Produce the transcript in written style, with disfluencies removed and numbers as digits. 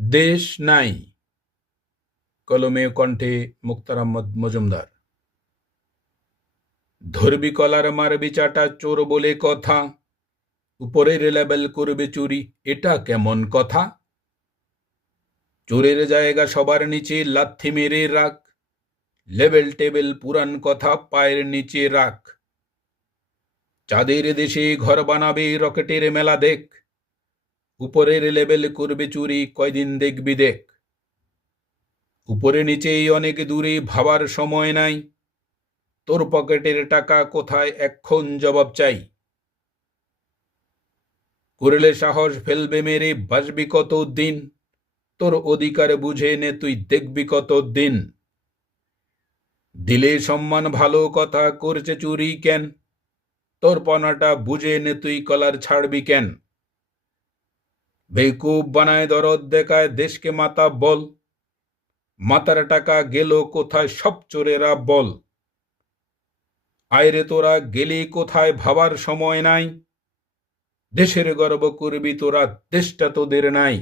দেশ নাই। কলমে কণ্ঠে মুক্তার আহমদ মজুমদার। ধরবি কলার মারবি চাটা চোর বলে কথা, উপরের লেবেল করবে চুরি, এটা কেমন কথা? চোরের জায়গা সবার নিচে লাথি মেরে রাখ, লেবেল টেবিল পুরান কথা পায়ের নিচে রাখ। চাঁদের দেশে ঘর বানাবে রকেটের মেলা দেখ, উপরের লেবেল করবে চুরি কয়দিন দেখবি দেখ। উপরে নিচেই অনেক দূরে ভাবার সময় নাই, তোর পকেটের টাকা কোথায় এক্ষণ জবাব চাই। করলে সাহস ফেলবে মেরে বাসবি কত দিন, তোর অধিকার বুঝে নে তুই দেখবি কত দিন। দিলে সম্মান ভালো কথা করছে চুরি কেন, তোর পনাটা বুঝে নে তুই কলার ছাড়বি কেন। বেকুব বানায় দরদ দেখায় দেশকে মাতা বল, মাতার টাকা গেল কোথায় সব চোরেরা বল। আয়রে তোরা গেলি কোথায় ভাবার সময় নাই, দেশের গর্ব করবি তোরা দেশটা তোদের নাই।